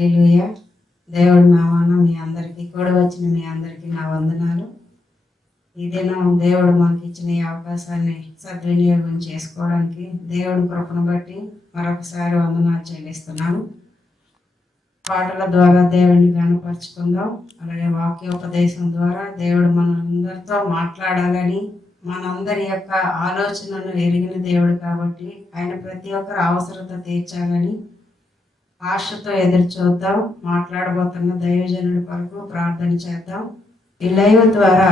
హల్లెలూయా. దేవుడి నామాన మీ అందరికీ కూడా వచ్చిన మీ అందరికీ నా వందనాలు. ఈ దినం దేవుడు మనకి ఇచ్చిన ఈ అవకాశాన్ని సద్వినియోగం చేసుకోవడానికి దేవుడి కృపను బట్టి మరొకసారి వందనాలు చెల్లిస్తున్నాను. పాటల ద్వారా దేవుడిని కనపరుచుకుందాం. అలాగే వాక్యోపదేశం ద్వారా దేవుడు మనందరితో మాట్లాడాలని, మనందరి యొక్క ఆలోచనను ఎరిగిన దేవుడు కాబట్టి ఆయన ప్రతి ఒక్కరి అవసరత తీర్చాలని ఆశతో ఎదురు చూద్దాం. మాట్లాడబోతున్న దైవజనుడి కొరకు ప్రార్థన చేద్దాం. ఈ లైవ్ ద్వారా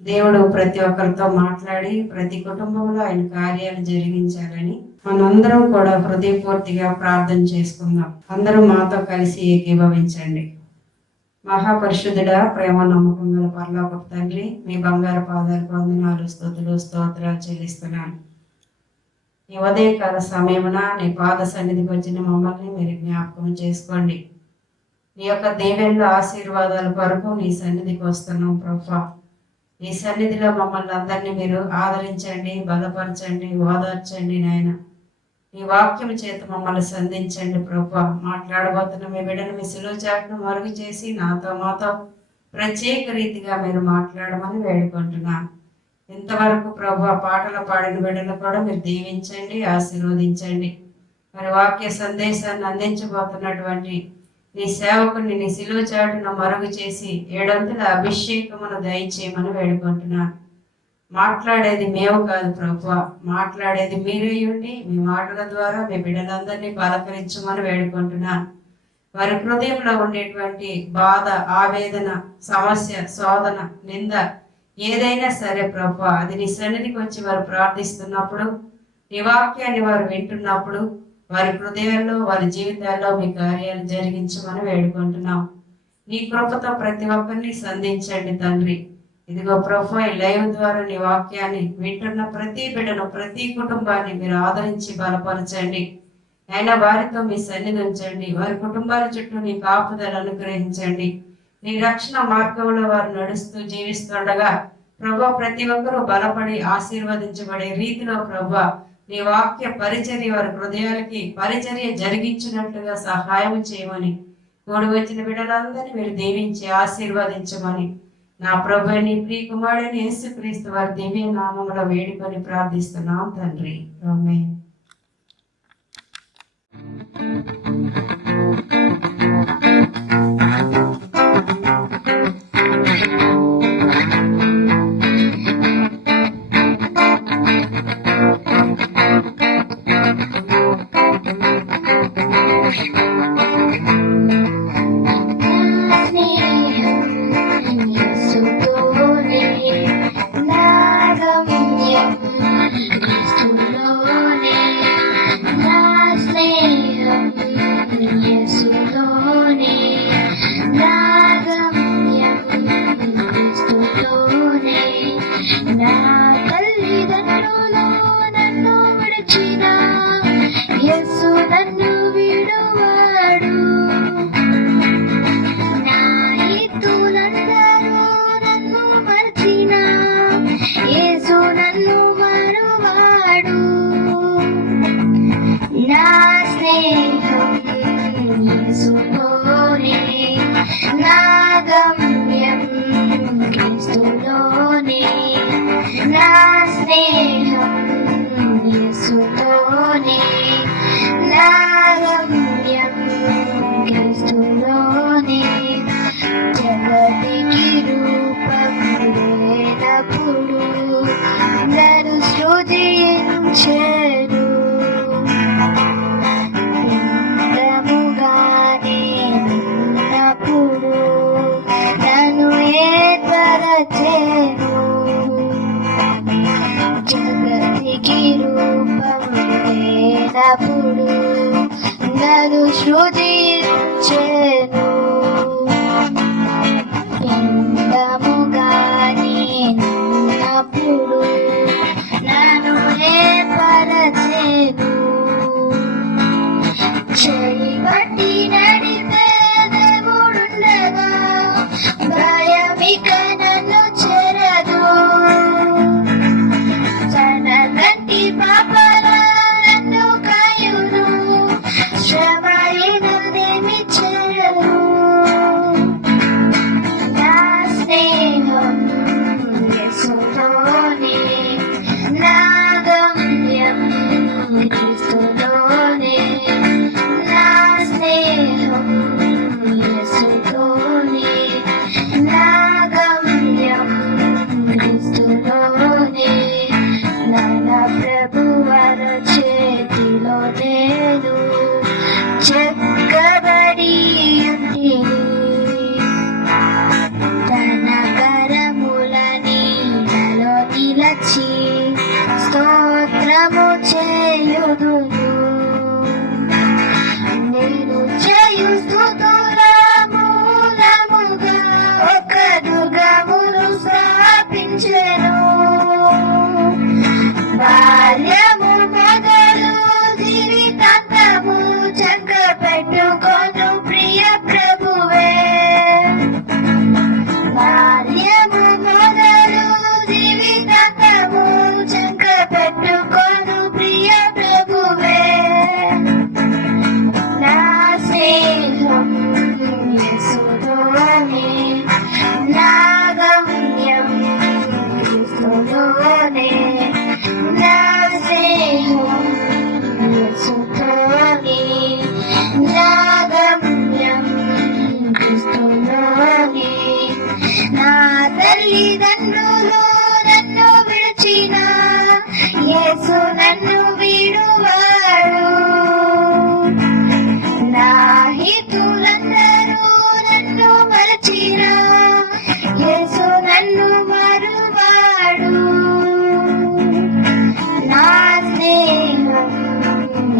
దేవుడు ప్రతి ఒక్కరితో మాట్లాడి ప్రతి కుటుంబంలో ఆయన కార్యాలు జరిగించాలని మనందరం కూడా హృదయపూర్తిగా ప్రార్థన చేసుకుందాం. అందరూ మాతో కలిసి ఏకీభవించండి. మహాపరిశుద్ధుడా, ప్రేమ నమ్మకం గల పరలోకపు తండ్రి, మీ బంగారు పాదాలకు వందనాలు, స్తుతులు, స్తోత్రాలు చెల్లిస్తున్నాను. ఈ ఉదయకాల సమయమున నీ పాద సన్నిధికి వచ్చిన మమ్మల్ని మీరు జ్ఞాపకం చేసుకోండి. నీ యొక్క దీవెనల ఆశీర్వాదాల కొరకు నీ సన్నిధికి వస్తున్నాం ప్రభువా. నీ సన్నిధిలో మమ్మల్ని అందరినీ మీరు ఆదరించండి, బలపరచండి, ఓదార్చండి నాయన. నీ వాక్యం చేత మమ్మల్ని సంధించండి ప్రభువా. మాట్లాడబోతున్న మీ బిడ్డను మీ సిలువ చాటును మరుగు చేసి మాతో ప్రత్యేక రీతిగా మీరు మాట్లాడమని వేడుకుంటున్నాను. ఇంతవరకు ప్రభు పాటలు పాడిన బిడ్డలు కూడా మీరు దీవించండి, ఆశీర్వదించండి. మరి వాక్య సందేశాన్ని అందించబోతున్నటువంటి నీ సేవకుని నీ సిలువ చాటును మరుగు చేసి 7 అభిషేకమును దయచేయమని వేడుకుంటున్నాను. మాట్లాడేది మేము కాదు ప్రభు, మాట్లాడేది మీరే ఉండి మీ మాటల ద్వారా మీ బిడ్డలందరినీ బలపరించమని వేడుకుంటున్నాను. వారి హృదయంలో ఉండేటువంటి బాధ, ఆవేదన, సమస్య, శోధన, నింద ఏదైనా సరే ప్రభు, అది నీ సన్నిధికి వచ్చి వారు ప్రార్థిస్తున్నప్పుడు, నీ వాక్యాన్ని వారు వింటున్నప్పుడు వారి హృదయాల్లో వారి జీవితాల్లో మీ కార్యాలు జరిగించమని వేడుకుంటున్నాం. నీ కృపతో ప్రతి ఒక్కరిని సంధించండి తండ్రి. ఇదిగో ప్రభు, ఈ లైవ్ ద్వారా నీ వాక్యాన్ని వింటున్న ప్రతి బిడ్డను, ప్రతి కుటుంబాన్ని మీరు ఆదరించి బలపరచండి. అయినా వారితో మీ సన్నిధి ఉంచండి. వారి కుటుంబాల చుట్టూ నీ కాపుదలు అనుగ్రహించండి. నీ రక్షణ మార్గంలో వారు నడుస్తూ జీవిస్తుండగా ప్రభు, ప్రతి ఒక్కరూ బలపడి ఆశీర్వదించబడే రీతిలో ప్రభు నీ వాక్య పరిచర్య వారి హృదయాలకి పరిచర్య జరిగించినట్లుగా సహాయం చేయమని, కూడి వచ్చిన బిడ్డలందరినీ మీరు దీవించి ఆశీర్వదించమని నా ప్రభు నీ ప్రియ కుమారుడైన యేసుక్రీస్తు వారి దివ్య నామములో వేడుకొని ప్రార్థిస్తున్నాం తండ్రి, ఆమేన్. నన్ను సృజించెను ఇందముగా నేనున్నప్పుడు నన్ను ఏర్పరచెను. చెయ్యి పట్టి నడిపే దేవుడుండగా భయమిక నన్ను చెరదు. తన కంటి పాపల నన్ను కాయును, శ్రమయినదేమి స్తోత్రము చేయుదును. నేను చేయు స్తుతుల మూలముగా ఒక దుర్గమును స్థాపించెను. బాల్యము మొదలు జీవితాంతము చక్క పెట్టుకొను ప్రియ ప్రభువే. బాల్యము మొదలు జీవితాంతము చక్క పెట్టుకొను ప్రియ ప్రభువే. నా స్నేహం యేసులోనే, నా గమ్యం యేసులోనే. నా స్నేహం యేసులోనే, నా గమ్యం క్రీస్తులోనే. నా తల్లిదండ్రులు నన్ను విడిచిన యేసు నన్ను విడువాడు. నా హితులందరూ నన్ను మరచిన యేసు నన్ను మరువాడు. నా స్నేహం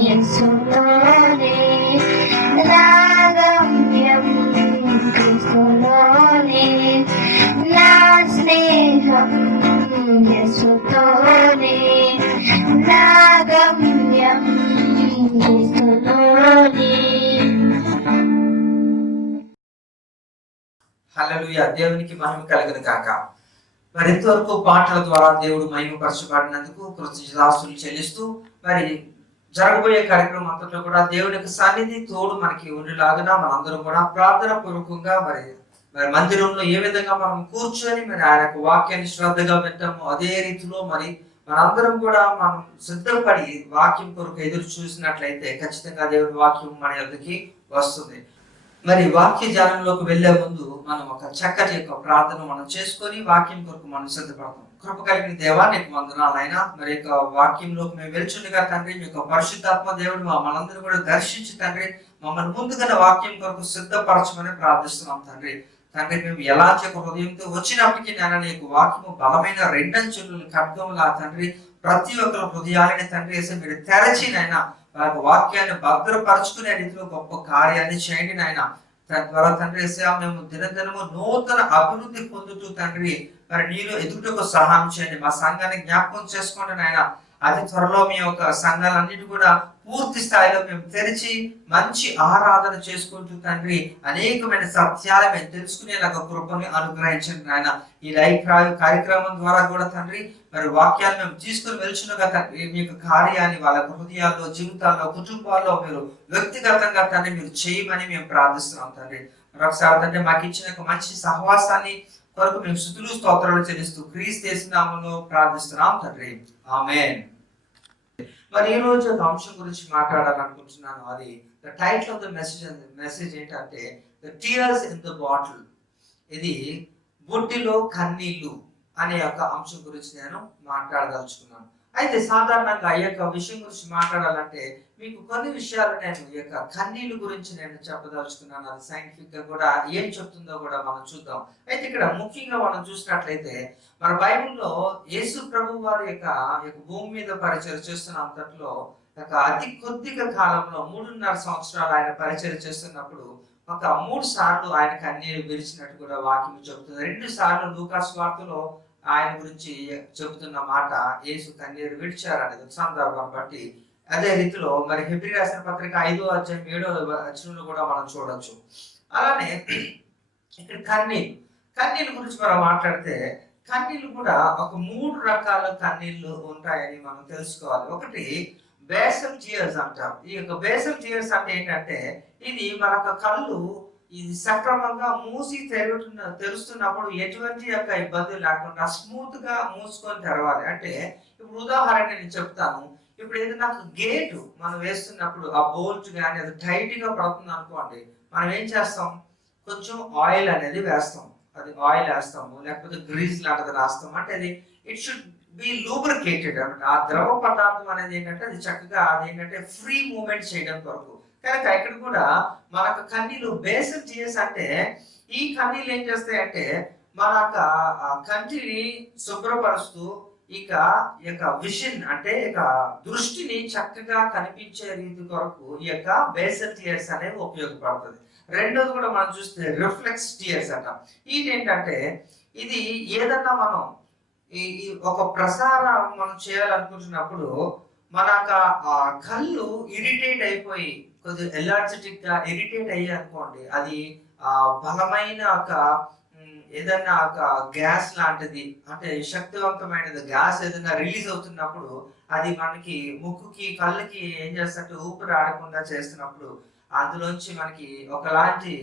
యేసులోనే, నా గమ్యం క్రీస్తులోనే. నా స్నేహం యేసుతోనే, నా గమ్యం క్రీస్తులోనే. హల్లెలూయా. దేవునికి మహిమ కలుగును గాక. మరి ఇంతవరకు పాటల ద్వారా దేవుడు మహిమపరచబడినందుకు కృతజ్ఞతాస్తులు చెల్లిస్తూ మరి జరగబోయే కార్యక్రమం అంతట్లో కూడా దేవునికి సన్నిధి తోడు మనకి ఉండేలాగా మనందరం కూడా ప్రార్థన పూర్వకంగా మరి మరి మందిరంలో ఏ విధంగా మనం కూర్చొని మరి ఆయన యొక్క వాక్యాన్ని శ్రద్ధగా పెట్టాము అదే రీతిలో మరి మనందరం కూడా మనం సిద్ధపడి వాక్యం కొరకు ఎదురు చూసినట్లయితే ఖచ్చితంగా దేవుని వాక్యం మన యొద్దకి వస్తుంది. మరి వాక్య ధ్యానంలోకి వెళ్లే ముందు మనం ఒక చక్కటి యొక్క ప్రార్థన మనం చేసుకొని వాక్యం కొరకు మనం సిద్ధపడతాం. కృప కలిగిన దేవా నీకు వందనాలైనా మరి యొక్క వాక్యంలోకి మేము వెళ్చుండగా తండ్రి మీ యొక్క పరిశుద్ధాత్మ దేవుడు మనందరూ కూడా దర్శించి తండ్రి మమ్మల్ని ముందుగా వాక్యం కొరకు సిద్ధపరచమని ప్రార్థిస్తున్నాం తండ్రి. తండ్రి మేము ఎలా చెక్క హృదయంతో వచ్చినప్పటికీ నేను నీకు వాక్యము బలమైన రెండంచులు ఖడ్గములా తండ్రి ప్రతి ఒక్కరు హృదయాలని తండ్రి వేసి మీరు తెరచి నాయన వారి వాక్యాన్ని భద్రపరచుకునే రీతిలో గొప్ప కార్యాన్ని చేయండి నాయన. తద్వారా తండ్రి వేసా మేము దినదినము నూతన అభివృద్ధి పొందుతూ తండ్రి మరి నీలో ఎదుగుటకు సహాయం చేయండి. మా సంఘాన్ని జ్ఞాపకం చేసుకోండి నాయన. అతి త్వరలో మీ యొక్క సంఘాలన్నిటి కూడా పూర్తి స్థాయిలో మేము తెరిచి మంచి ఆరాధన చేసుకుంటూ తండ్రి అనేకమైన సత్యాలు మేము తెలుసుకునేలాగా కృపని అనుగ్రహించండి నాయన. ఈ లైవ్ కార్యక్రమం ద్వారా కూడా తండ్రి మరి వాక్యాలు మేము తీసుకుని వెళ్చునుగా తండ్రి మీ యొక్క కార్యాన్ని వాళ్ళ హృదయాల్లో జీవితాల్లో కుటుంబాల్లో మీరు వ్యక్తిగతంగా తండ్రి మీరు చేయమని మేము ప్రార్థిస్తున్నాం తండ్రి. మరొకసారి తండ్రి మాకు ఇచ్చిన మంచి సహవాసాన్ని కొరకు మేము స్తుతులు స్తోత్రాలు చెల్లిస్తూ క్రీస్తు యేసు నామములో ప్రార్థిస్తున్నాం తండ్రి. ఆమేన్. మరి ఈ రోజు ఒక అంశం గురించి మాట్లాడాలనుకుంటున్నాను. అది the title of the message ఏంటంటే the tears in the bottle. ఇది బుడ్డిలో కన్నీళ్లు అనే యొక్క అంశం గురించి నేను మాట్లాడదలుచుకున్నాను. అయితే సాధారణంగా ఈ యొక్క విషయం గురించి మాట్లాడాలంటే మీకు కొన్ని విషయాలు నేను ఈ యొక్క కన్నీళ్లు గురించి నేను చెప్పదలుచుకున్నాను. అది సైంటిఫిక్ గా కూడా ఏం చెప్తుందో కూడా మనం చూద్దాం. అయితే ఇక్కడ ముఖ్యంగా మనం చూసినట్లయితే మన బైబిల్లో యేసు ప్రభు వారి యొక్క భూమి మీద పరిచయం చేస్తున్న అంతట్లో అతి కొద్దిగా కాలంలో 3.5 సంవత్సరాలు ఆయన పరిచయం చేస్తున్నప్పుడు ఒక 3 సార్లు ఆయన కన్నీరు విరిచినట్టు కూడా వాక్యం చెబుతుంది. 2 సార్లు లూకాసు వార్తలో ఆయన గురించి చెబుతున్న మాట యేసు కన్నీరు విడిచారనేది సందర్భం బట్టి. అదే రీతిలో మరి హెబ్రీ రాసిన పత్రిక 5వ అధ్యాయం 7వ వచనంలో కూడా మనం చూడొచ్చు. అలానే ఇక్కడ కన్నీళ్ళ గురించి మనం మాట్లాడితే కన్నీళ్లు కూడా ఒక 3 రకాల కన్నీళ్లు ఉంటాయని మనం తెలుసుకోవాలి. ఒకటి బేసల్ టీయర్స్ అంటారు. ఈ యొక్క బేసల్ టీయర్స్ అంటే ఏంటంటే ఇది మన కళ్ళు ఇది సక్రమంగా మూసి తెరుస్తున్నప్పుడు ఎటువంటి యొక్క ఇబ్బంది లేకుండా స్మూత్ గా మూసుకొని తెరవాలి. అంటే ఇప్పుడు ఉదాహరణ నేను చెప్తాను. ఇప్పుడు ఏదైనా గేటు మనం వేస్తున్నప్పుడు ఆ బోల్ట్ కానీ అది టైట్ గా పడుతుంది అనుకోండి, మనం ఏం చేస్తాం, కొంచెం ఆయిల్ అనేది వేస్తాం. అది ఆయిల్ వేస్తాము, లేకపోతే గ్రీజ్ లాంటిది రాస్తాం. అంటే అది ఇట్ షుడ్ బి లూబ్రికేటెడ్ అంటే ఆ ద్రవ పదార్థం అనేది ఏంటంటే అది చక్కగా అది ఏంటంటే ఫ్రీ మూవ్మెంట్ చేయడం కొరకు. కనుక ఇక్కడ కూడా మనకు కన్నీళ్ళు బేసల్ టీయర్స్ అంటే ఈ కన్నీళ్ళు ఏం చేస్తాయంటే మన కంటిని శుభ్రపరుస్తూ ఇక ఈ యొక్క విషన్ అంటే ఇక దృష్టిని చక్కగా కనిపించే రీతి కొరకు ఈ యొక్క బేసల్ టియర్స్ అనేవి ఉపయోగపడుతుంది. రెండోది కూడా మనం చూస్తే రిఫ్లెక్స్ టియర్స్ అంట. ఇది ఏంటంటే ఇది ఏదన్నా మనం ఈ ఒక ప్రసారం మనం చేయాలనుకుంటున్నప్పుడు మన కళ్ళు ఇరిటేట్ అయిపోయి కొద్దిగా ఎలర్జెటిక్ గా ఇరిటేట్ అయ్యి అనుకోండి, అది బలమైన ఒక ఏదన్నా ఒక గ్యాస్ లాంటిది అంటే శక్తివంతమైనది గ్యాస్ ఏదైనా రిలీజ్ అవుతున్నప్పుడు అది మనకి ముక్కుకి కళ్ళకి ఏం చేస్తున్నట్టు ఊపిరి ఆడకుండా చేస్తున్నప్పుడు అందులోంచి మనకి ఒకలాంటి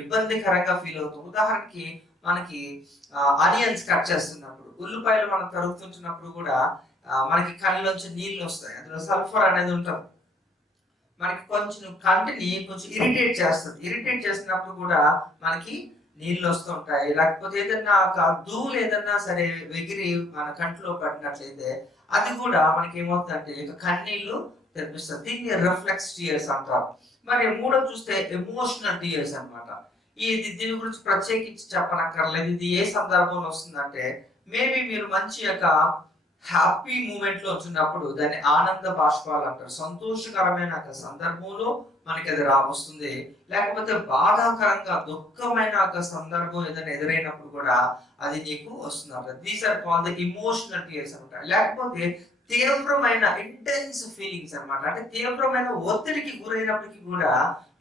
ఇబ్బందికరంగా ఫీల్ అవుతుంది. ఉదాహరణకి మనకి ఆనియన్స్ కట్ చేస్తున్నప్పుడు, ఉల్లిపాయలు మనం తరుగుతుంటున్నప్పుడు కూడా మనకి కళ్ళలోంచి నీళ్ళు వస్తాయి. అందులో సల్ఫర్ అనేది ఉంటుంది. మనకి కొంచెం కంటిని కొంచెం ఇరిటేట్ చేస్తుంది. ఇరిటేట్ చేసినప్పుడు కూడా మనకి నీళ్ళు వస్తుంటాయి. లేకపోతే ఏదన్నా ఒక ధూళి ఏదన్నా సరే ఎగిరి మన కంటిలో పడినట్లయితే అది కూడా మనకి ఏమవుతుందంటే ఇక కన్నీళ్లు తెప్పిస్తుంది. దీన్ని రిఫ్లెక్స్ టియర్స్ అంటారు. మరి మూడో చూస్తే ఎమోషనల్ టియర్స్ అన్నమాట. దీని గురించి ప్రత్యేకించి చెప్పనక్కర్లేదు. ఇది ఏ సందర్భంలో వస్తుందంటే మేబీ మీరు మంచి యొక్క హ్యాపీ మూమెంట్ లో వచ్చినప్పుడు దాన్ని ఆనంద బాష్పాలు అంటారు. సంతోషకరమైన సందర్భంలో మనకి అది వస్తుంది. లేకపోతే బాధాకరంగా దుఃఖమైన ఒక సందర్భం ఏదైనా ఎదురైనప్పుడు కూడా అది నీకు వస్తుంది. These are called the emotional tears అనమాట. లేకపోతే తీవ్రమైన ఇంటెన్స్ ఫీలింగ్స్ అనమాట. అంటే తీవ్రమైన ఒత్తిడికి గురైనప్పటికీ కూడా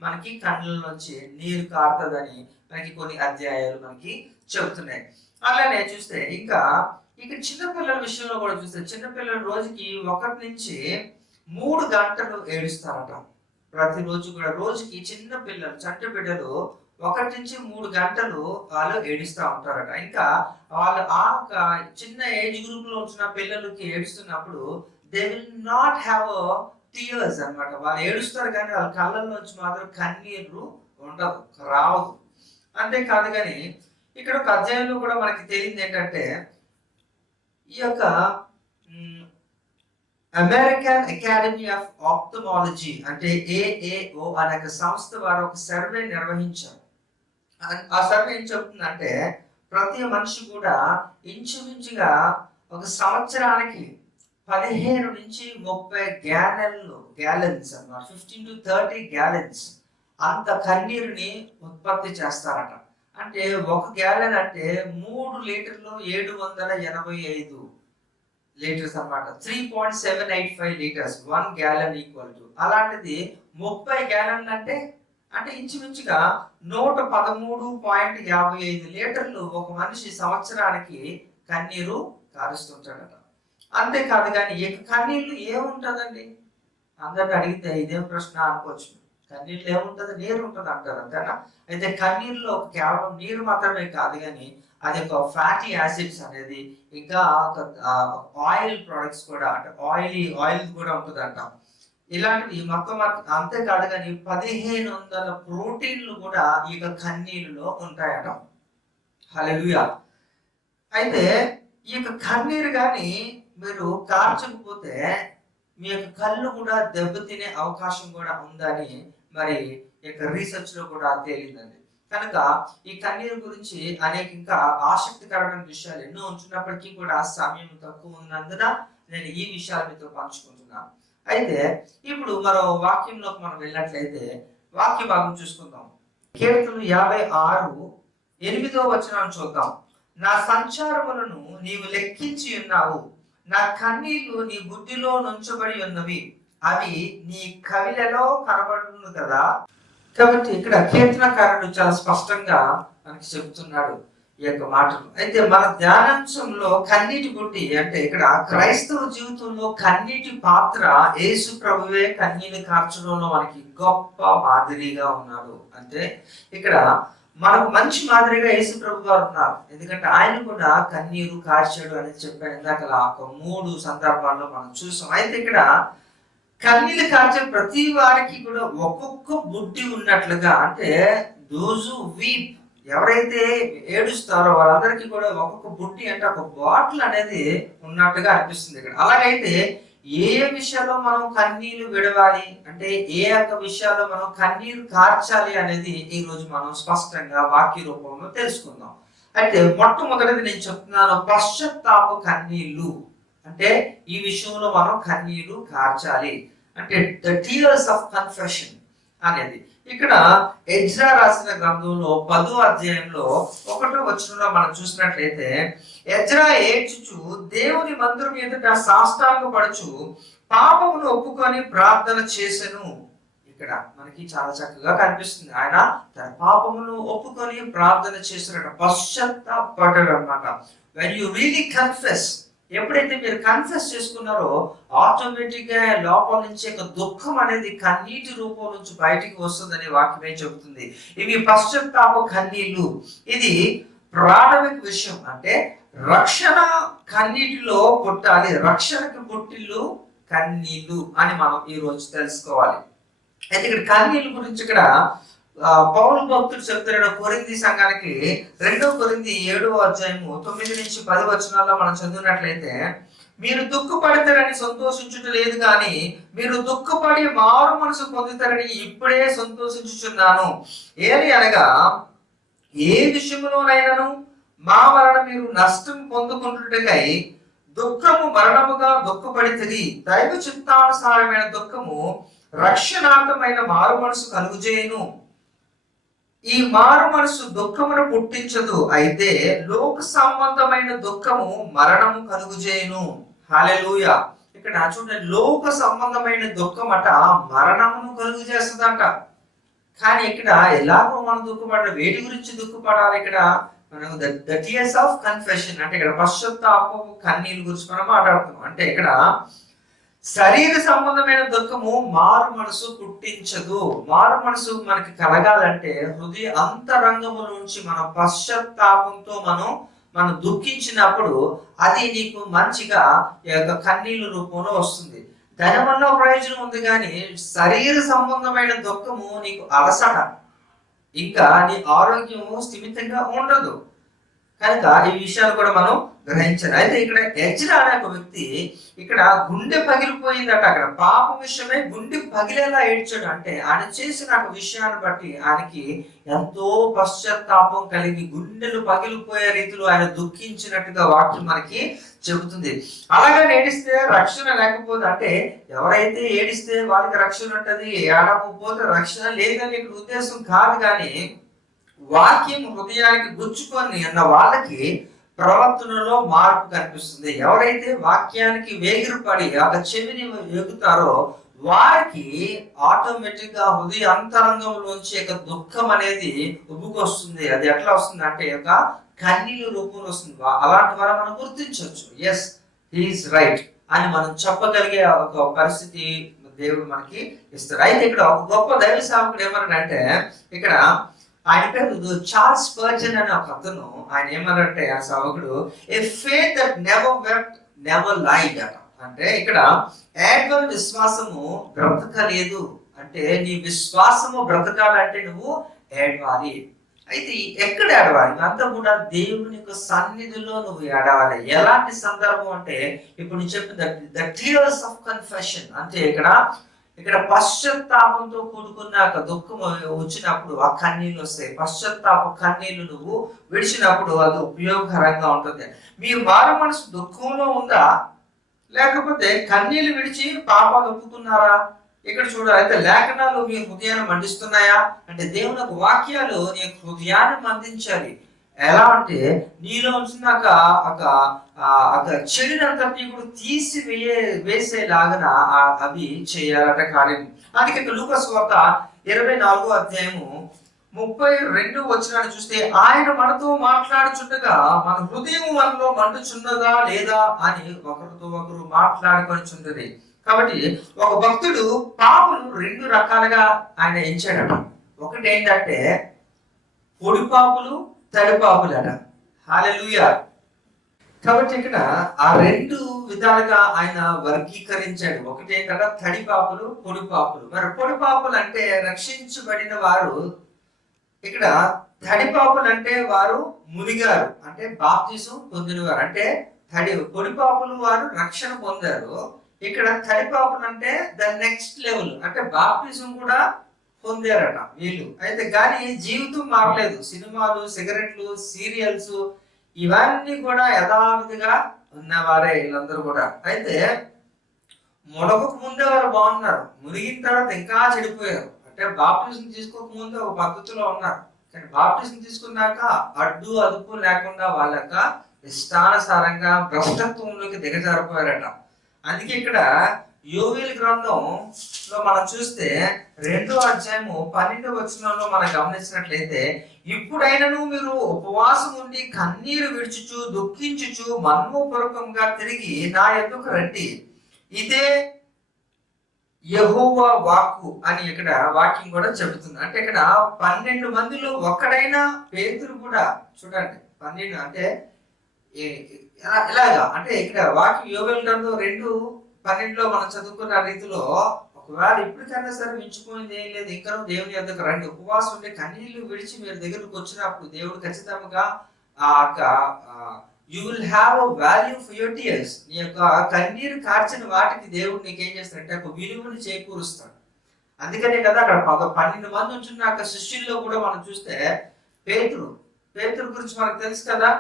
మనకి కళ్ళ నుంచి నీరు కారుతుందని మనకి కొన్ని అధ్యాయాలు మనకి చెబుతున్నాయి. అలానే చూస్తే ఇంకా ఇక్కడ చిన్నపిల్లల విషయంలో కూడా చూస్తే చిన్నపిల్లలు రోజుకి 1 నుంచి 3 గంటలు ఏడుస్తారట. ప్రతిరోజు కూడా రోజుకి చిన్న పిల్లలు చంటి బిడ్డలు 1 నుంచి 3 గంటలు వాళ్ళు ఏడుస్తూ ఉంటారట. ఇంకా వాళ్ళు చిన్న ఏజ్ గ్రూప్ లో ఉంచిన పిల్లలకి ఏడుస్తున్నప్పుడు they will not have tears అన్నమాట. వాళ్ళు ఏడుస్తారు కానీ వాళ్ళ కళ్ళల్లోంచి మాత్రం కన్నీరు ఉండదు, రావదు. అంతేకాదు కానీ ఇక్కడ ఒక అధ్యాయంలో కూడా మనకి తెలియదు ఏంటంటే ఈ యొక్క అమెరికన్ అకాడమీ ఆఫ్ ఆప్థమాలజీ అంటే AAO అనే ఒక సంస్థ వారు ఒక సర్వే నిర్వహించారు. ఆ సర్వే ఏం చెప్తుందంటే ప్రతి మనిషి కూడా ఇంచుమించుగా ఒక సంవత్సరానికి 15 నుంచి 30 గ్యాలన్స్ అన్నమాట, 15 to 30 గ్యాలన్స్ అంత కన్నీరుని ఉత్పత్తి చేస్తారట. అంటే 1 గ్యాలన్ అంటే 3 లీటర్లు 785 లీటర్స్ అన్నమాట. 3.785 లీటర్స్ 1 గ్యాలన్ ఈక్వల్ టు. అలాంటిది 30 గ్యాలన్లు అంటే ఇంచుమించుగా 113.55 లీటర్లు ఒక మనిషి సంవత్సరానికి కన్నీరు కారుస్తుంటాడట. అంతేకాదు కానీ ఇక కన్నీళ్ళు ఏముంటదండి అందరిని అడిగితే ఇదేం ప్రశ్న అనుకోవచ్చు. కన్నీళ్ళు ఏముంటది, నీరు ఉంటుంది అంటారు, అంతేనా? అయితే కన్నీరులో కేవలం నీరు మాత్రమే కాదు కానీ అది ఒక ఫ్యాటీ యాసిడ్స్ అనేది ఇంకా ఆయిల్ ప్రొడక్ట్స్ కూడా అంటే ఆయిల్ కూడా ఉంటుందంట. ఇలాంటివి మొత్తం అంతేకాదు కానీ 1500 ప్రోటీన్లు కూడా ఈ యొక్క కన్నీరులో ఉంటాయట. హల్లెలూయా. అయితే ఈ యొక్క కన్నీరు కానీ మీరు కార్చకపోతే మీ యొక్క కళ్ళు కూడా దెబ్బతినే అవకాశం కూడా ఉందని మరి యొక్క రీసెర్చ్ లో కూడా తేలిందండి. కనుక ఈ కన్నీరు గురించి అనేక ఇంకా ఆసక్తికరమైన విషయాలు ఎన్నో ఉంటున్నప్పటికీ కూడా సమయం తక్కువ ఉన్నందున నేను ఈ విషయాలు మీతో పంచుకుంటున్నాను. అయితే ఇప్పుడు మరో వాక్యంలోకి మనం వెళ్ళినట్లయితే వాక్య భాగం చూసుకుందాం. కీర్తనలు 56:8 వచనాన్ని చూద్దాం. నా సంచారములను నీవు లెక్కించి ఉన్నావు, నా కన్నీళ్లు నీ బుద్ధిలో నుంచబడి ఉన్నవి, అవి నీ కవిలలో కనబడును కదా. కాబట్టి ఇక్కడ కీర్తనకారుడు చాలా స్పష్టంగా మనకి చెబుతున్నాడు ఈ యొక్క మాటలు. అయితే మన ధ్యానాంశంలో కన్నీటి బుడ్డి అంటే ఇక్కడ క్రైస్తవ జీవితంలో కన్నీటి పాత్ర యేసు ప్రభువే కన్నీని కార్చడంలో మనకి గొప్ప మాదిరిగా ఉన్నాడు. అంటే ఇక్కడ మనకు మంచి మాదిరిగా యేసు ప్రభు గారు ఉన్నారు. ఎందుకంటే ఆయన కూడా కన్నీరు కార్చాడు అనేది చెప్పాను ఇందాక 3 సందర్భాల్లో మనం చూసాం. అయితే ఇక్కడ కన్నీళ్ళు కార్చే ప్రతి వారికి కూడా ఒక్కొక్క బుడ్డి ఉన్నట్లుగా అంటే దోజు వీప్ ఎవరైతే ఏడుస్తారో వాళ్ళందరికీ కూడా ఒక్కొక్క బుడ్డి అంటే ఒక బాటిల్ అనేది ఉన్నట్టుగా అనిపిస్తుంది ఇక్కడ. అలాగైతే ఏ విషయాల్లో మనం కన్నీళ్లు విడవాలి అంటే ఏ యొక్క విషయాల్లో మనం కన్నీరు కార్చాలి అనేది ఈ రోజు మనం స్పష్టంగా వాక్య రూపంలో తెలుసుకుందాం. అయితే మొట్టమొదటిది నేను చెప్తున్నాను, పశ్చాత్తాప కన్నీళ్లు. అంటే ఈ విషయంలో మనం కన్నీళ్లు కార్చాలి, అంటే ద టీయర్స్ ఆఫ్ కన్ఫెషన్ అనేది. ఇక్కడ ఎజ్రా రాసిన గ్రంథంలో 10వ అధ్యాయంలో 1వ వచనంలో మనం చూసినట్లయితే, ఎజ్రా ఏడ్చుచు దేవుని మందిరం ఎదుట సాష్టాంగపడుచు పాపమును ఒప్పుకొని ప్రార్థన చేసెను. ఇక్కడ మనకి చాలా చక్కగా కనిపిస్తుంది, ఆయన తన పాపమును ఒప్పుకొని ప్రార్థన చేసినట్టు పశ్చాత్తాపడ్డాడు అనమాట. వెన్ యు రియలీ కన్ఫెస్, ఎప్పుడైతే మీరు కన్ఫెస్ చేసుకున్నారో ఆటోమేటిక్ గా లోపల నుంచి ఒక దుఃఖం అనేది కన్నీటి రూపం నుంచి బయటికి వస్తుందని వాక్యమే చెబుతుంది. ఇవి పశ్చాత్తాప కన్నీళ్లు. ఇది ప్రాథమిక విషయం, అంటే రక్షణ కన్నీటిలో పుట్టాలి, రక్షణకి పుట్టిల్లు కన్నీళ్లు అని మనం ఈ రోజు తెలుసుకోవాలి. అయితే ఇక్కడ కన్నీళ్ళ గురించి ఇక్కడ పౌలు భక్తుడు చెప్తున్నాడు కొరింథీ సంఘానికి. 2వ కొరింథీ 7వ అధ్యాయము 9 నుంచి 10 వచనాల్లో మనం చదివినట్లయితే, మీరు దుఃఖపడతారని సంతోషించుట లేదు కానీ మీరు దుఃఖపడి మారు మనసు పొందుతారని ఇప్పుడే సంతోషించుచున్నాను. ఏది అనగా, ఏ విషయంలోనైనాను మా వలన మీరు నష్టం పొందుకుంటుటకై దుఃఖము మరణముగా దుఃఖపడితది. దైవ చిత్తానుసారమైన దుఃఖము రక్షణార్థమైన మారు మనసు కలుగుజేయును. ఈ మారు మనసు దుఃఖమును పుట్టించదు, అయితే లోక సంబంధమైన దుఃఖము మరణము కలుగుజేయును. హల్లెలూయా. ఇక్కడ చూడండి, లోక సంబంధమైన దుఃఖం అట మరణమును కలుగు చేస్తుందంట. కానీ ఇక్కడ ఎలాగో మనం దుఃఖపడాలి, వేడి గురించి దుఃఖపడాలి. ఇక్కడ మనం ద టీయర్స్ ఆఫ్ కన్ఫెషన్, అంటే ఇక్కడ పశ్చాత్తాపం కన్నీళ్ళ గురించి మనం మాట్లాడుతున్నాం. అంటే ఇక్కడ శరీర సంబంధమైన దుఃఖము మారు మనసు పుట్టించదు. మారు మనసు మనకి కలగాలంటే హృదయ అంతరంగము నుంచి మన పశ్చాత్తాపంతో మనం దుఃఖించినప్పుడు అది నీకు మంచిగా ఈ యొక్క కన్నీళ్ళ రూపంలో వస్తుంది. దానివల్ల ప్రయోజనం ఉంది, కానీ శరీర సంబంధమైన దుఃఖము నీకు అలసట, ఇంకా నీ ఆరోగ్యము స్థిమితంగా ఉండదు. కనుక ఈ విషయాలు కూడా మనం గ్రహించాలి. అయితే ఇక్కడ ఎజ్రా అనే ఒక వ్యక్తి ఇక్కడ గుండె పగిలిపోయిందట. అక్కడ పాపం విషయమై గుండె పగిలేలా ఏడ్చాడు. అంటే ఆయన చేసిన ఒక విషయాన్ని బట్టి ఆయనకి ఎంతో పశ్చాత్తాపం కలిగి గుండెలు పగిలిపోయే రీతిలో ఆయన దుఃఖించినట్టుగా వాక్యం మనకి చెబుతుంది. అలాగే ఏడిస్తే రక్షణ లేకపోతే, అంటే ఎవరైతే ఏడిస్తే వాళ్ళకి రక్షణ ఉంటది, ఏడకపోతే రక్షణ లేదని ఇక్కడ ఉద్దేశం కాదు. కానీ వాక్యం హృదయానికి గుచ్చుకొని అన్న వాళ్ళకి ప్రవర్తనలో మార్పు కనిపిస్తుంది. ఎవరైతే వాక్యానికి వేగిరపడి ఆ చెవిని ఎగుతారో వారికి ఆటోమేటిక్ గా హృదయ అంతరంగంలోంచి ఒక దుఃఖం అనేది ఉబ్బుకొస్తుంది. అది ఎట్లా వస్తుంది అంటే ఒక కన్నీళ్ళ రూపంలో వస్తుంది. అలాంటి వారు మనం గుర్తించవచ్చు, ఎస్ హి ఈస్ రైట్ అని మనం చెప్పగలిగే ఒక పరిస్థితి దేవుడు మనకి ఇస్తాడు. అయితే ఇక్కడ ఒక గొప్ప దైవ సేవకుడు ఏమన్నాడంటే, ఇక్కడ ఆయన పేరు చార్ల్స్ స్పర్జన్ అనే ఒక అతను. ఆయన ఏమన్నారంటే ఆ సేవకుడు, a faith that never wept never lied అట. అంటే ఇక్కడ ఏడ్వర్ విశ్వాసము బ్రతకలేదు, అంటే నీ విశ్వాసము బ్రతకాలంటే నువ్వు ఏడవాలి. అయితే ఎక్కడ ఏడవాలి? అంతా కూడా దేవుని యొక్క సన్నిధిలో నువ్వు ఏడవాలి. ఎలాంటి సందర్భం అంటే ఇప్పుడు నేను చెప్పిన ద టీయర్స్ ఆఫ్ కన్ఫెషన్, అంటే ఇక్కడ పశ్చాత్తాపంతో కూడుకున్న ఒక దుఃఖం వచ్చినప్పుడు ఆ కన్నీళ్ళు వస్తాయి. పశ్చాత్తాప కన్నీళ్లు నువ్వు విడిచినప్పుడు అది ఉపయోగకరంగా ఉంటుంది. మీ మారు మనసు దుఃఖంలో ఉందా, లేకపోతే కన్నీళ్లు విడిచి పాపాలు ఒప్పుకున్నారా? ఇక్కడ చూడాలి. అయితే లేఖనాలు మీ హృదయాన్ని మండిస్తున్నాయా అంటే దేవుని యొక్క వాక్యాలు నీ హృదయాన్ని మందించాలి. ఎలా అంటే నీలో ఉంచిన ఒక చెడునంతటి కూడా తీసి వేసేలాగా అవి చేయాలట కార్యం. అందుకే లూకా సువార్త 24వ అధ్యాయము 32వ వచనాన్ని చూస్తే, ఆయన మనతో మాట్లాడుచుండగా మన హృదయం మనలో మండుచున్నదా లేదా అని ఒకరితో ఒకరు మాట్లాడుకొనిచున్నది. కాబట్టి ఒక భక్తుడు పాపులు 2 రకాలుగా ఆయన ఎంచాడట. ఒకటి ఏంటంటే పొడి పాపులు, తడి పాపులు అట. హల్లెలూయా. కాబట్టి ఇక్కడ ఆ 2 విధాలుగా ఆయన వర్గీకరించాడు. ఒకటి ఏంటంటే తడి పాపులు, పొడి పాపులు. మరి పొడి పాపులు అంటే రక్షించబడిన వారు. ఇక్కడ తడి పాపులు అంటే వారు మునిగారు, అంటే బాప్తిసం పొందినవారు. అంటే పొడి పాపులు వారు రక్షణ పొందారు. ఇక్కడ తడి పాపులు అంటే ద నెక్స్ట్ లెవెల్, అంటే బాప్తిజం కూడా పొందారట వీళ్ళు. అయితే కానీ జీవితం మారలేదు. సినిమాలు, సిగరెట్లు, సీరియల్స్ ఇవన్నీ కూడా యథావిధిగా ఉన్నవారే వీళ్ళందరూ కూడా. అయితే మునగక ముందే వాళ్ళు బాగున్నారు, మునిగిన తర్వాత ఇంకా చెడిపోయారు. అంటే బాప్టిజం తీసుకోక ముందే ఒక పద్ధతిలో ఉన్నారు, కానీ బాప్టిజం తీసుకున్నాక అడ్డు అదుపు లేకుండా వాళ్ళ యొక్క ఇష్టానుసారంగా భ్రష్టత్వంలోకి దిగజారిపోయారట. అందుకే ఇక్కడ యోవేలు గ్రంథంలో మనం చూస్తే 2వ అధ్యాయము 12వ వచనంలో మనం గమనించినట్లయితే, ఇప్పుడైనను మీరు ఉపవాసం ఉండి కన్నీరు విడుచుచు దుఃఖించుచు మనోపూర్వకంగా తిరిగి నా యొద్దకు రండి, ఇదే యెహోవా వాక్కు అని ఇక్కడ వాక్యం కూడా చెబుతుంది. అంటే ఇక్కడ 12 మందిలో ఒక్కడైనా పేతురు కూడా, చూడండి 12 అంటే ఇలాగా, అంటే ఇక్కడ వాక్యం యోవేలు గ్రంథం 2:12లో మనం చదువుకున్న రీతిలో, ఒకవేళ ఇప్పటికైనా సరే మించిపోయింది ఏం లేదు, ఇంకా దేవుని యొద్దకు రండి, ఉపవాసం ఉంటే కన్నీళ్లు విడిచి మీరు దగ్గరకు వచ్చినప్పుడు దేవుడు ఖచ్చితంగా ఆ యొక్క you will have a value for your tears. నీ యొక్క కన్నీరు కార్చిన వాటికి దేవుడు నీకేం చేస్తాడంటే ఒక విలువని చేకూరుస్తాడు. అందుకనే కదా అక్కడ 12 మంది ఉంటున్న ఆ శిష్యుల్లో కూడా మనం చూస్తే పేతురు గురించి మనకు తెలుసు కదా.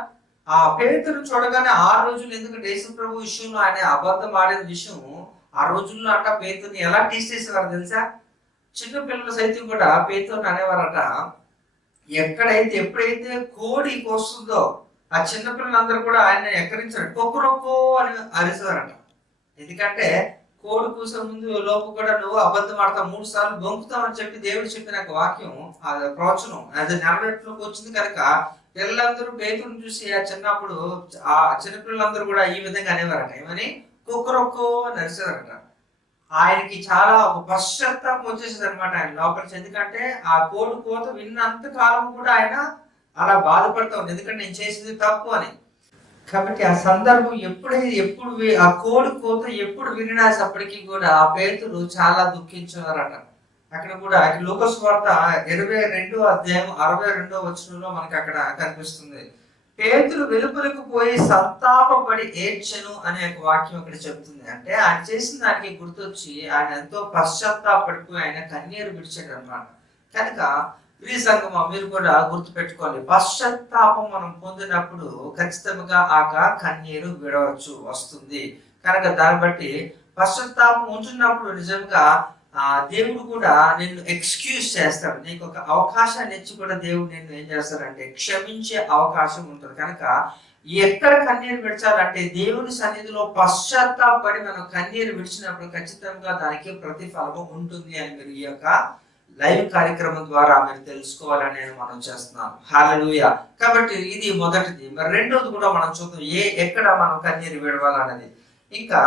ఆ పేతురు చూడగానే 6 రోజులు, ఎందుకంటే యేసు ప్రభు విషయంలో ఆయన అబద్ధం ఆడిన విషయం ఆ రోజుల్లో అంట పేతుర్ని ఎలా టీస్ చేసేవారు తెలుసా? చిన్న పిల్లలు సైతం కూడా పేతుర్ని అనేవారట, ఎప్పుడైతే కోడి వస్తుందో ఆ చిన్న పిల్లలందరూ కూడా ఆయన ఎక్కడించారు, కొక్కురొక్కో అని అరిసేవారంట. ఎందుకంటే కోడి కూసే ముందు లోపు కూడా నువ్వు అబద్ధం ఆడతావు, 3 సార్లు బొంకుతావు అని చెప్పి దేవుడు చెప్పిన వాక్యం, ఆ ప్రవచనం అది నెరవేర్పులోకి వచ్చింది కనుక పిల్లలందరూ పేతురుని చూసి ఆ చిన్నప్పుడు ఆ చిన్నపిల్లలందరూ కూడా ఈ విధంగా అనేవారట, ఏమని కుక్కరొక్కో అని అరిసేవారట. ఆయనకి చాలా ఒక పశ్చాత్తాపం వచ్చేసింది అనమాట ఆయన లోపల. ఎందుకంటే ఆ కోడి కోత విన్నంత కాలం కూడా ఆయన అలా బాధపడతా ఉంది, ఎందుకంటే నేను చేసింది తప్పు అని. కాబట్టి ఆ సందర్భం ఎప్పుడు ఆ కోడి కోత ఎప్పుడు వినినాసప్పటికీ కూడా ఆ పేతురు చాలా దుఃఖించేవారట. అక్కడ కూడా లూకా సువార్త 22వ అధ్యాయం 62వ వచనంలో మనకి అక్కడ కనిపిస్తుంది, పేతురు వెలుపలకు పోయి సంతాపపడి ఏడ్చెను అనే ఒక వాక్యం అక్కడ చెప్తుంది. అంటే ఆయన చేసిన దానికి గుర్తొచ్చి ఆయన ఎంతో పశ్చాత్తాపడిపోయి ఆయన కన్నీరు విడిచాడు అన్నమాట. కనుక ప్రియ సంగమా, మీరు కూడా గుర్తు పెట్టుకోవాలి, పశ్చాత్తాపం మనం పొందినప్పుడు ఖచ్చితంగా ఆ కన్నీరు వస్తుంది. కనుక దాన్ని బట్టి పశ్చాత్తాపం ఉంటున్నప్పుడు నిజంగా దేవుడు కూడా నిన్ను ఎక్స్క్యూజ్ చేస్తాడు, నీకు ఒక అవకాశాన్ని ఇచ్చి కూడా దేవుడు నిన్ను ఏం చేస్తాడంటే క్షమించే అవకాశం ఉంటుంది. కనుక ఎక్కడ కన్నీరు విడిచాలంటే దేవుని సన్నిధిలో పశ్చాత్తాపడి మనం కన్నీరు విడిచినప్పుడు ఖచ్చితంగా దానికి ప్రతిఫలము ఉంటుంది అని మీరు ఈ యొక్క లైవ్ కార్యక్రమం ద్వారా మీరు తెలుసుకోవాలని నేను మనం చేస్తున్నాను. హల్లెలూయా. కాబట్టి ఇది మొదటిది. మరి రెండోది కూడా మనం చూద్దాం, ఎక్కడ మనం కన్నీరు విడవాలన్నది. ఇంకా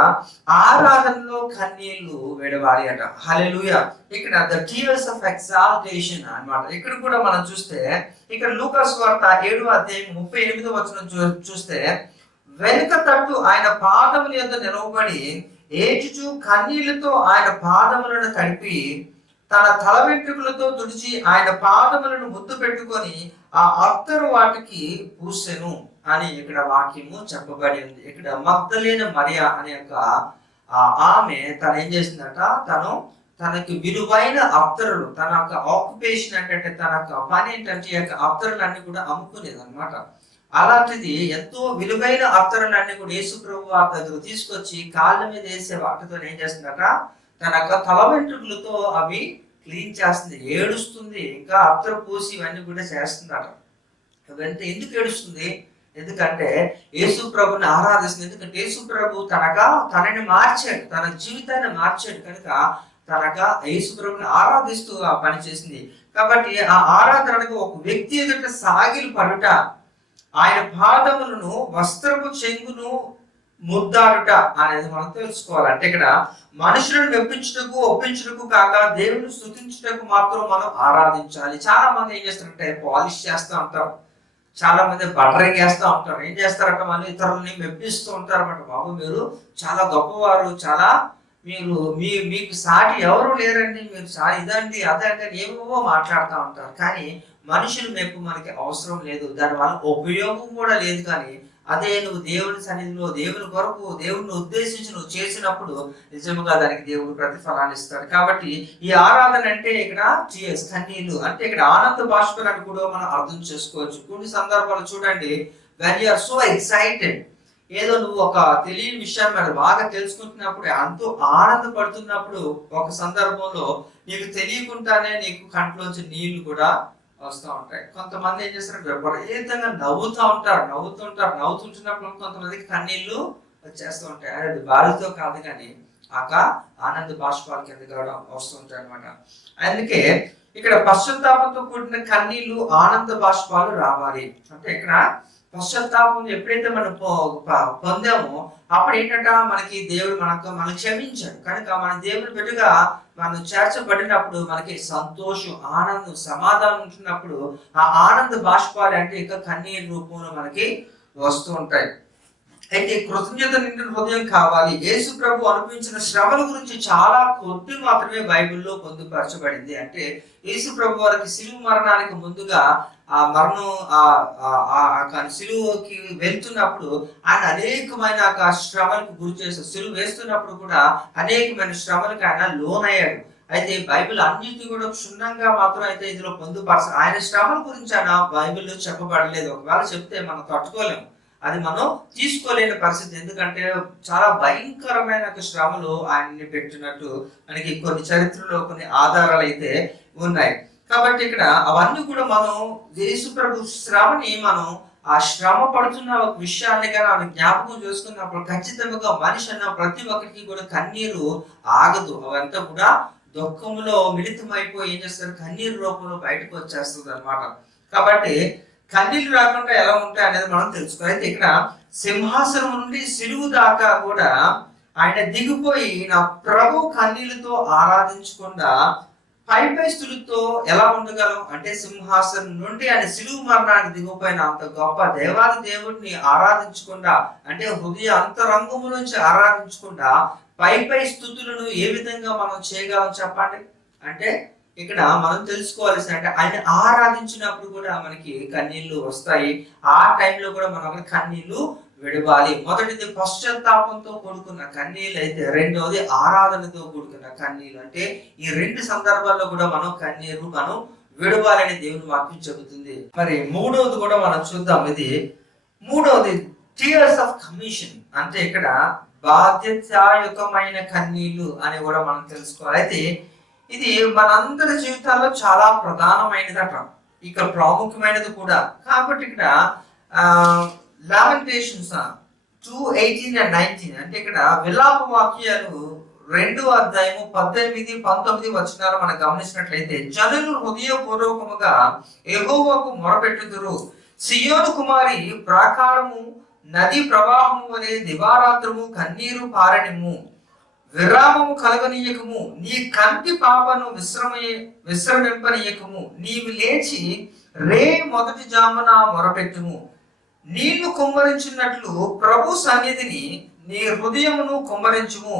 ఆరాధనలో కన్నీళ్లు విడవాలి అట. హల్లెలూయా. ఇక్కడ ద టీయర్స్ ఆఫ్ ఎగ్జాల్టేషన్ అన్నమాట. ఇక్కడ కూడా మనం చూస్తే, ఇక్కడ లూకా సువార్త 7వ అధ్యాయం 38వ వచనం చూస్తే, వెనుక తట్టు ఆయన పాదముల యొద్ద నిలవబడి ఏడ్చుచు కన్నీళ్లతో ఆయన పాదములను తడిపి తన తల వెంట్రుకలతో తుడిచి ఆయన పాదములను ముద్దు పెట్టుకొని ఆ అత్తరు వాటికి పూసెను అని ఇక్కడ వాక్యము చెప్పబడి ఉంది. ఇక్కడ మగ్దలేన మరియా అనే యొక్క ఆమె తను ఏం చేసిందట, తనకి విలువైన అత్తరులు, తన యొక్క ఆక్యుపేషన్ అంటే తన యొక్క పని ఏంటంటే ఈ యొక్క అత్తరులన్నీ కూడా అమ్ముకునేది అనమాట. అలాంటిది ఎంతో విలువైన అత్తరులన్నీ కూడా యేసు ప్రభు వారి దగ్గర తీసుకొచ్చి కాళ్ళ మీద వేసే వాటితో ఏం చేస్తుందట, తన యొక్క తల వెంట్రుకలతో అవి క్లీన్ చేస్తుంది, ఏడుస్తుంది, ఇంకా అత్తరు పూసి ఇవన్నీ కూడా చేస్తుందట. అవంతా ఎందుకు ఏడుస్తుంది? ఎందుకంటే యేసు ప్రభుని ఆరాధిస్తుంది. ఎందుకంటే యేసు ప్రభు తనని మార్చాడు, తన జీవితాన్ని మార్చాడు కనుక యేసు ప్రభుని ఆరాధిస్తూ ఆ పని చేసింది. కాబట్టి ఆ ఆరాధనకు ఒక వ్యక్తి ఎదుట సాగిలు పడుట, ఆయన పాదములను వస్త్రపు చెంగును ముద్దాడుట అనేది మనం తెలుసుకోవాలి. అంటే ఇక్కడ మనుషులను ఒప్పించుటకు కాక దేవుని స్తుతించుటకు మాత్రం మనం ఆరాధించాలి. చాలా మంది ఏం చేస్తారంటే పాలిష్ చేస్తూ ఉంటారు, చాలా మంది బటరింగ్ వేస్తూ ఉంటారు, ఏం చేస్తారంటే మళ్ళీ ఇతరులని మెప్పిస్తూ ఉంటారు అన్నమాట. బాబు మీరు చాలా గొప్పవారు, చాలా మీకు సాటి ఎవరు లేరండి, మీరు చాలా ఇదండి అదండి ఏమో మాట్లాడుతూ ఉంటారు. కానీ మనుషుల మెప్పు మనకి అవసరం లేదు, దానివల్ల ఉపయోగం కూడా లేదు. కానీ అదే నువ్వు దేవుని సన్నిధిలో దేవుని కొరకు దేవుని ఉద్దేశించి నువ్వు చేసినప్పుడు నిజముగా దానికి దేవుడు ప్రతిఫలాన్ని ఇస్తాడు. కాబట్టి ఈ ఆరాధన అంటే ఇక్కడ టీయర్స్, కన్నీళ్లు అంటే ఇక్కడ ఆనంద బాష్పాలని కూడా మనం అర్థం చేసుకోవచ్చు. కొన్ని సందర్భాలు చూడండి, when you are so excited, ఏదో నువ్వు ఒక తెలియని విషయాన్ని మరి బాగా తెలుసుకుంటున్నప్పుడు, ఎంతో ఆనందపడుతున్నప్పుడు ఒక సందర్భంలో నీకు తెలియకుండానే నీకు కంట్లోంచి నీళ్లు కూడా వస్తూ ఉంటాయి. కొంతమంది ఏం చేస్తారు, విపరీతంగా నవ్వుతుంటున్నప్పుడు కొంతమందికి కన్నీళ్లు వచ్చేస్తూ ఉంటాయి. అది బాధతో కాదు కానీ ఆనంద బాష్పాల కింద కూడా వస్తుంటాయి అనమాట. అందుకే ఇక్కడ పశ్చాత్తాపంతో కూడిన కన్నీళ్లు, ఆనంద బాష్పాలు రావాలి. అంటే ఇక్కడ పశ్చాత్తాపం ఎప్పుడైతే మనం పొందామో అప్పుడు ఏంటంటే మనకి దేవుడు మనకు క్షమించాడు కనుక మన దేవుని బిడ్డగా మనం చేర్చబడినప్పుడు మనకి సంతోషం, ఆనందం, సమాధానం ఉంటున్నప్పుడు ఆ ఆనంద బాష్పాలు అంటే ఇంకా కన్నీరు రూపంలో మనకి వస్తూ ఉంటాయి. అయితే కృతజ్ఞత నిండిన హృదయం కావాలి. యేసు ప్రభు అనుభవించిన శ్రమల గురించి చాలా కొద్ది మాత్రమే బైబిల్లో పొందుపరచబడింది. అంటే యేసు ప్రభు వారికి సిలువ మరణానికి ముందుగా ఆ మరణం సిలువకి వెళ్తున్నప్పుడు ఆయన అనేకమైన శ్రమలకు గురి చేశారు. సిలువ వేస్తున్నప్పుడు కూడా అనేకమైన శ్రమలకు ఆయన లోనయ్యాడు. అయితే బైబిల్ అన్నిటిని కూడా క్షుణ్ణంగా మాత్రం అయితే ఇందులో పొందుపరచ, ఆయన శ్రమల గురించి ఆయన బైబిల్లో చెప్పబడలేదు. ఒకవేళ చెప్తే మనం తట్టుకోలేము, అది మనం తీసుకోలేని పరిస్థితి. ఎందుకంటే చాలా భయంకరమైన శ్రమలు ఆయన్ని పెట్టినట్టు మనకి కొన్ని చరిత్రలో కొన్ని ఆధారాలు అయితే ఉన్నాయి. కాబట్టి ఇక్కడ అవన్నీ కూడా మనం యేసు ప్రభు శ్రమని మనం ఆ శ్రమ పడుతున్న ఒక విషయాన్ని కానీ ఆమె జ్ఞాపకం చేసుకున్నప్పుడు ఖచ్చితంగా మనిషి అన్న ప్రతి ఒక్కరికి కూడా కన్నీరు ఆగదు. అవంతా కూడా దుఃఖంలో మిళితమైపోయి ఏం చేస్తారు, కన్నీరు రూపంలో బయటకు వచ్చేస్తుంది అనమాట. కాబట్టి కన్నీళ్లు రాకుండా ఎలా ఉంటాయి అనేది మనం తెలుసుకోవాలి. అయితే ఇక్కడ సింహాసనం నుండి సిలువు దాకా కూడా ఆయన దిగిపోయి నా ప్రభు కన్నీళ్లతో ఆరాధించకుండా పై స్థుతితో ఎలా ఉండగలం అంటే, సింహాసనం నుండి ఆయన సిలువు మరణానికి దిగిపోయిన అంత గొప్ప దేవాది దేవుడిని ఆరాధించకుండా, అంటే హృదయ అంతరంగము నుంచి ఆరాధించకుండా పై స్థుతులను ఏ విధంగా మనం చేయగలం చెప్పండి. అంటే ఇక్కడ మనం తెలుసుకోవాల్సి అంటే ఆయన ఆరాధించినప్పుడు కూడా మనకి కన్నీళ్లు వస్తాయి. ఆ టైంలో కూడా మనం కన్నీళ్లు విడవాలి. మొదటిది పశ్చాత్తాపంతో కూడుకున్న కన్నీళ్ళు అయితే, రెండవది ఆరాధనతో కూడుకున్న కన్నీళ్ళు. అంటే ఈ రెండు సందర్భాల్లో కూడా మనం కన్నీరు మనం విడవాలని దేవుని వాక్యం చెబుతుంది. మరి మూడవది కూడా మనం చూద్దాం. ఇది మూడవది టీయర్స్ ఆఫ్ కమిషన్, అంటే ఇక్కడ బాధ్యతాయుతమైన కన్నీళ్లు అని కూడా మనం తెలుసుకోవాలి. అయితే ఇది మనందరి జీవితాల్లో చాలా ప్రధానమైనదట, ఇక్కడ ప్రాముఖ్యమైనది కూడా. కాబట్టి ఇక్కడ లామెంటేషన్స్ 2:18 and 19 అంటే ఇక్కడ విలాప వాక్యాలు 2వ అధ్యాయము 18, 19 వచనాలు మనం గమనించినట్లయితే, జనులు హృదయపూర్వకముగా యెహోవాకు మొరపెట్టుదురు, సియోను కుమారి ప్రాకారము నది ప్రవాహము వలె దివారాత్రము కన్నీరు పారనిమ్ము, విరామము కలగనీయకము, నీ కంటి పాపను విశ్రమింపనీయకము, నీవు లేచి రే మొదటి జామున మొరపెట్టుము, నీళ్లు కుమ్మరించినట్లు ప్రభు సన్నిధిని నీ హృదయమును కుమ్మరించుము,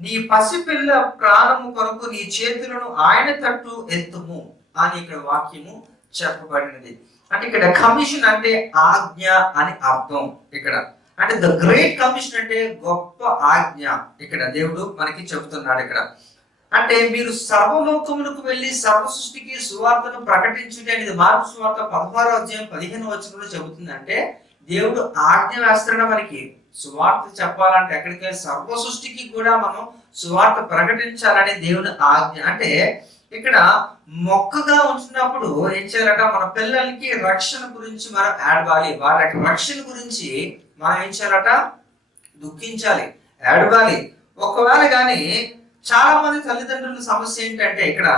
నీ పసిపిల్ల ప్రాణము కొరకు నీ చేతులను ఆయన తట్టు ఎత్తుము అని ఇక్కడ వాక్యము చెప్పబడినది. అంటే ఇక్కడ కమిషన్ అంటే ఆజ్ఞ అని అర్థం. ఇక్కడ అంటే ద గ్రేట్ కమిషన్ అంటే గొప్ప ఆజ్ఞ ఇక్కడ దేవుడు మనకి చెబుతున్నాడు. ఇక్కడ అంటే మీరు సర్వలోకములకు వెళ్ళి సర్వ సృష్టికి సువార్తను ప్రకటించుట అనేది మార్కు సువార్త 16వ అధ్యాయం 15వ వచనంలో చెబుతుంది. అంటే దేవుడు ఆజ్ఞ వేస్తున్నాడు మనకి సువార్త చెప్పాలంటే, ఎక్కడికి సర్వ సృష్టికి కూడా మనం సువార్త ప్రకటించాలని దేవుని ఆజ్ఞ. అంటే ఇక్కడ మొక్కగా ఉంటున్నప్పుడు ఏం చేయాలట, మన పిల్లలకి రక్షణ గురించి మనం ఏడవాలి, వారి రక్షణ గురించి మనం ఏం చేయాలట, దుఃఖించాలి, ఏడవాలి. ఒకవేళ కానీ చాలా మంది తల్లిదండ్రుల సమస్య ఏంటంటే, ఇక్కడ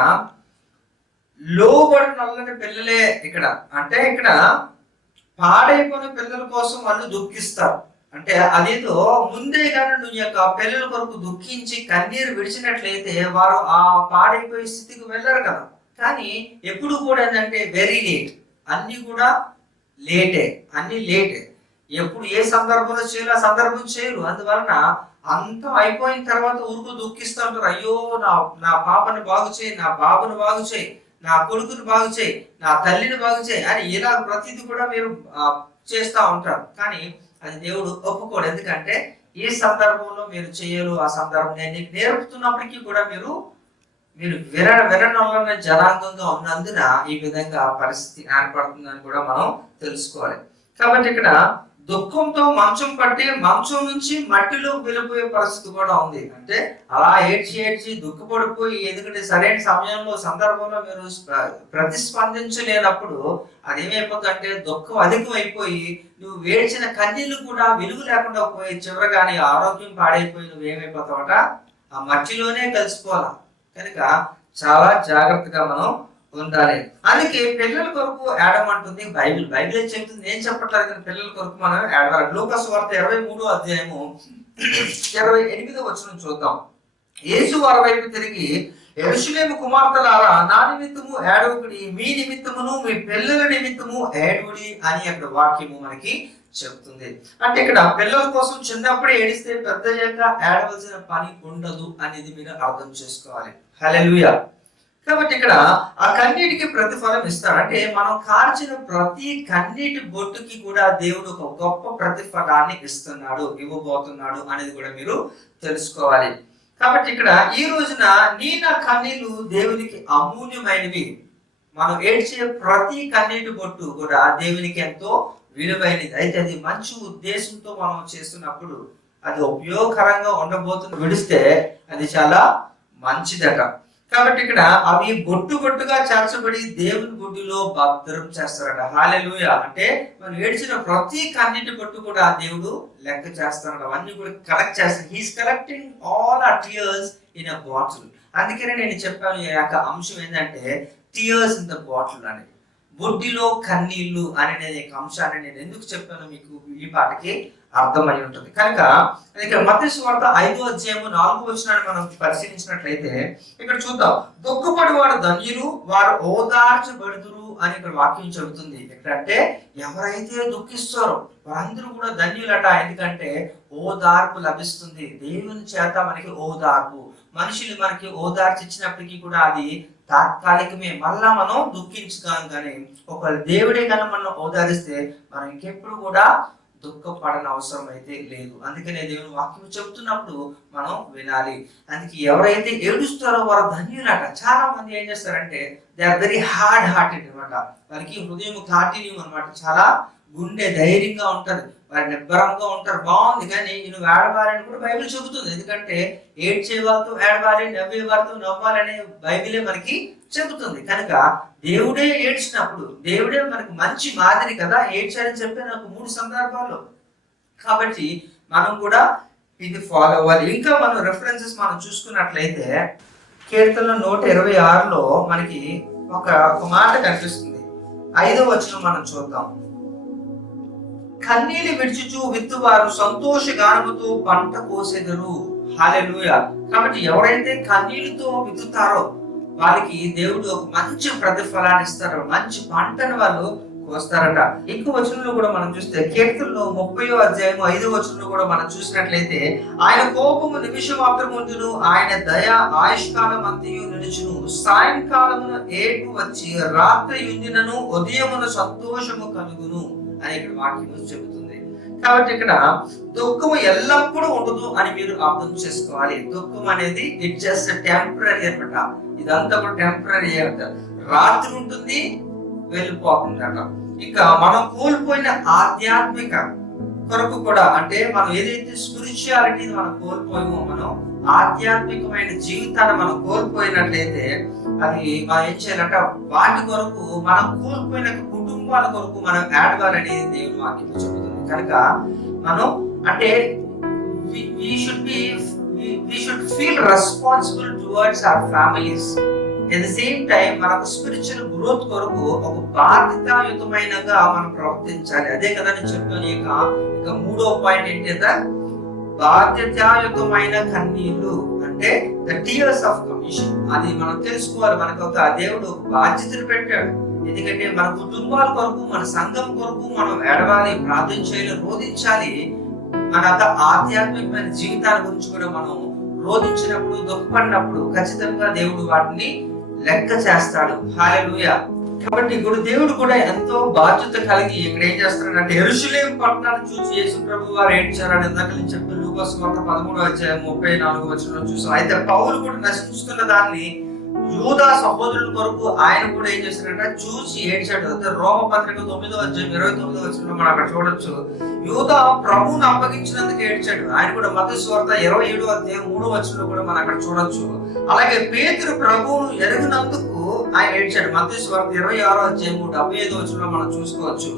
లోబడి నల్లని పిల్లలే ఇక్కడ అంటే ఇక్కడ పాడైపోయిన పిల్లల కోసం వాళ్ళు దుఃఖిస్తారు. అంటే అదేదో ముందే కానీ నువ్వు యొక్క పిల్లల కొరకు దుఃఖించి కన్నీరు విడిచినట్లయితే వారు ఆ పాడైపోయే స్థితికి వెళ్ళరు కదా. కానీ ఎప్పుడు కూడా ఏంటంటే వెరీ లేట్, అన్ని కూడా లేటే, అన్ని లేటే. ఎప్పుడు ఏ సందర్భంలో చేయాలో ఆ సందర్భం చేయరు. అందువలన అంతా అయిపోయిన తర్వాత ఊరుకు దుఃఖిస్తూ ఉంటారు. అయ్యో నా పాపని బాగు చేయి, నా బాబుని బాగు చేయి, నా కొడుకుని బాగు చేయి, నా తల్లిని బాగు చేయి అని ఇలా ప్రతిదీ కూడా మీరు చేస్తూ ఉంటారు. కానీ అది దేవుడు ఒప్పుకోడు. ఎందుకంటే ఈ సందర్భంలో మీరు చేయరు, ఆ సందర్భం నేను నీకు నేర్పుతున్నప్పటికీ కూడా మీరు విననొల్లని జనాంగంగా ఉన్నందున ఈ విధంగా పరిస్థితి ఏర్పడుతుందని కూడా మనం తెలుసుకోవాలి. కాబట్టి ఇక్కడ దుఃఖంతో మంచం పట్టి మంచం నుంచి మట్టిలో వెళ్ళిపోయే పరిస్థితి కూడా ఉంది. అంటే అలా ఏడ్చి దుఃఖపడిపోయి, ఎందుకంటే సరైన సమయంలో సందర్భంలో మీరు ప్రతిస్పందించలేనప్పుడు అది ఏమైపోతుందంటే దుఃఖం అధికమైపోయి నువ్వు వేడ్చిన కన్నీళ్లు కూడా వెలుగు లేకుండా పోయి చివరగాని ఆరోగ్యం పాడైపోయి నువ్వేమైపోతావట ఆ మట్టిలోనే కలిసిపోవాలి. కనుక చాలా జాగ్రత్తగా మనం ఉండాలి. అందుకే పిల్లల కొరకు ఏడమంటుంది బైబిల్ చెప్తుంది, నేను చెప్పట్లేదు కానీ పిల్లల కొరకు మనం ఏడవాలి. లూకాసు వార్త 23వ అధ్యాయము 28వ వచనం చూద్దాం. యేసు వారి వైపు తిరిగి, యెరూషలేము కుమార్తెలారా, నా నిమిత్తము ఏడవకుడి, మీ నిమిత్తమును మీ పిల్లల నిమిత్తము ఏడవుడి అని అక్కడ వాక్యము మనకి చెప్తుంది. అంటే ఇక్కడ పిల్లల కోసం చిన్నప్పుడే ఏడిస్తే పెద్దయ్యాక ఏడవలసిన పని ఉండదు అనేది మీరు అర్థం చేసుకోవాలి. హల్లెలూయా. కాబట్టి ఇక్కడ ఆ కన్నీటికి ప్రతిఫలం ఇస్తాడు. అంటే మనం కార్చిన ప్రతి కన్నీటి బొట్టుకి కూడా దేవుడు ఒక గొప్ప ప్రతిఫలాన్ని ఇస్తున్నాడు, ఇవ్వబోతున్నాడు అనేది కూడా మీరు తెలుసుకోవాలి. కాబట్టి ఇక్కడ ఈ రోజున నా కన్నీళ్లు దేవునికి అమూల్యమైనవి. మనం ఏడ్చే ప్రతి కన్నీటి బొట్టు కూడా దేవునికి ఎంతో విలువైనది. అయితే అది మంచి ఉద్దేశంతో మనం చేస్తున్నప్పుడు అది ఉపయోగకరంగా ఉండబోతుంది. విడిస్తే అది చాలా మంచిదట. కాబట్టి ఇక్కడ అవి బొట్టుగా చేర్చబడి దేవుని గుడిలో భద్రం చేస్తారట. హల్లెలూయా. అంటే మనం ఏడ్చిన ప్రతి కన్నీటి బొట్టు కూడా దేవుడు లెక్క చేస్తారట. అవన్నీ కూడా కలెక్ట్ చేస్తాడు. He's collecting all our tears in a bottle. అందుకనే నేను చెప్పాను ఈ యొక్క అంశం ఏంటంటే టియర్స్ ఇన్ ద బాటిల్ అని, బొడ్డిలో కన్నీళ్లు అనే అంశాన్ని నేను ఎందుకు చెప్పాను మీకు ఈ పాటకి అర్థమై ఉంటుంది. కనుక ఇక్కడ మత్తయి సువార్త 5వ అధ్యాయము 4వ వచనాన్ని మనం పరిశీలించినట్లయితే ఇక్కడ చూద్దాం. దుఃఖపడి వారు ధన్యులు, వారు ఓదార్చబడుదురు అని ఇక్కడ వాక్యం చెబుతుంది. ఎక్కడంటే ఎవరైతే దుఃఖిస్తారో వారందరూ కూడా ధన్యులట. ఎందుకంటే ఓదార్పు లభిస్తుంది దేవుని చేత. మనకి ఓదార్పు, మనుషులు మనకి ఓదార్చి ఇచ్చినప్పటికీ కూడా అది తాత్కాలికమే, మళ్ళా మనం దుఃఖించుతాం. కానీ ఒక దేవుడే కానీ మనం ఓదారిస్తే మనం ఇంకెప్పుడు కూడా దుఃఖపడని అవసరం అయితే లేదు. అందుకనే దేవుని వాక్యం చెప్తున్నప్పుడు మనం వినాలి. అందుకే ఎవరైతే ఏడుస్తారో వారు ధన్యులట. చాలా మంది ఏం చేస్తారంటే they are very hard hearted అనమాట. వారికి హృదయం కాఠిన్యం అనమాట, చాలా గుండె ధైర్యంగా ఉంటారు, వారు నిబ్బరంగా ఉంటారు. బాగుంది, కానీ నువ్వు ఏడవాలని కూడా బైబిల్ చెబుతుంది. ఎందుకంటే ఏడ్చే వాళ్ళతో ఏడవాలి, నవ్వే వారితో నవ్వాలనే బైబిలే మనకి చెబుతుంది. కనుక దేవుడే ఏడ్చినప్పుడు దేవుడే మనకు మంచి మాదిరి కదా. ఏడ్చారని చెప్పి నాకు 3 సందర్భాల్లో. కాబట్టి మనం కూడా ఇది ఫాలో అవ్వాలి. ఇంకా మనం రెఫరెన్సెస్ మనం చూసుకున్నట్లయితే కీర్తన 126లో మనకి ఒక మాట కనిపిస్తుంది. 5వ వచనం మనం చూద్దాం. కన్నీళ్లు విడిచుచు విత్తువారు సంతోష గానముతో పంట కోసెదరు. హల్లెలూయా. కాబట్టి ఎవరైతే కన్నీళ్లతో విత్తుతారో వాళ్ళకి దేవుడు ఒక మంచి ప్రతిఫలాన్ని ఇస్తారు, మంచి పంటను వాళ్ళు కోస్తారట. ఇంకో వచనంలో కూడా మనం చూస్తే కీర్తనలో 30వ అధ్యాయం 5వ వచనంలో కూడా మనం చూసినట్లయితే ఆయన కోపము నిమిషం మాత్రముండును, ఆయన దయ ఆయుష్కాలం అంతయు నిలుచును. సాయంకాలమున ఏపు వచ్చి రాత్రి యుండినను ఉదయమున సంతోషము కలుగును అని ఇక్కడ వాక్యం చెబుతుంది. కాబట్టి ఇక్కడ దుఃఖము ఎల్లప్పుడూ ఉండదు అని మీరు అర్థం చేసుకోవాలి. దుఃఖం అనేది ఇట్ జస్ట్ టెంపరరీ అనమాట. ఇదంతా కూడా టెంపరరీ అంట. రాత్రి ఉంటుంది, వెళ్ళిపోతుందట. ఇంకా మనం కోల్పోయిన ఆధ్యాత్మిక కొరకు కూడా, అంటే మనం ఏదైతే స్పిరిచువాలిటీ మనం కోల్పోయామో, మనం ఆధ్యాత్మికమైన జీవితాన్ని మనం కోల్పోయినట్లయితే అది మనం ఏం చేయాలంటే వాటి కొరకు మనం కోల్పోయిన కుటుంబాల కొరకు మనం ఏడవాలని దేవుని వాక్యం చెబుతుంది. కనుక మనం అంటే we should feel responsible towards our families. At the same time మనకు స్పిరిచువల్ గ్రోత్ కొరకు ఒక బాధ్యతాయుతమైనగా మనం ప్రవర్తించాలి. అదే కదా నేను చెప్పాను. ఇక 3వ పాయింట్ ఏంటంటే బాధ్యతాయుతమైన కన్నీళ్లు, అంటే ద టీయర్స్ ఆఫ్ కమిషన్. అది మనం తెలుసుకోవాలి. మనకు ఒక దేవుడు బాధ్యతలు పెట్టాడు. ఎందుకంటే మన కుటుంబాల కొరకు, మన సంఘం కొరకు మనం ఏడవాలి, ప్రార్థన చేయాలి, రోధించాలి. మన ఆధ్యాత్మికమైన జీవితాల గురించి కూడా మనం రోధించినప్పుడు, దుఃఖపడినప్పుడు ఖచ్చితంగా దేవుడు వాటిని లెక్క చేస్తాడు. హల్లెలూయా. కాబట్టి ఇప్పుడు దేవుడు కూడా ఎంతో బాధ్యత కలిగి ఇక్కడ ఏం చేస్తున్నాడంటే యెరూషలేము పట్టణాన్ని చూసి యేసు ప్రభు వారు ఏడ్చారని ఇందాక నేను చెప్పిన లూకా సువార్త 13:34 చూసాం. అయితే పౌలు కూడా నశించుతున్న దాన్ని యూదా సహోదరుల కొరకు ఆయన కూడా ఏం చేశారంటే చూసి ఏడ్చాడు. అయితే రోమపత్రిక 9:29 మనం అక్కడ చూడొచ్చు. యూదా ప్రభువును అప్పగించినందుకు ఏడ్చాడు. ఆయన కూడా మత్తయి సువార్త 27:3 కూడా మనం అక్కడ చూడొచ్చు. అలాగే పేతురు ప్రభువును ఎరిగినందుకు ఆయన ఏడ్చాడు. మత్తయి సువార్త 26:75 మనం చూసుకోవచ్చు.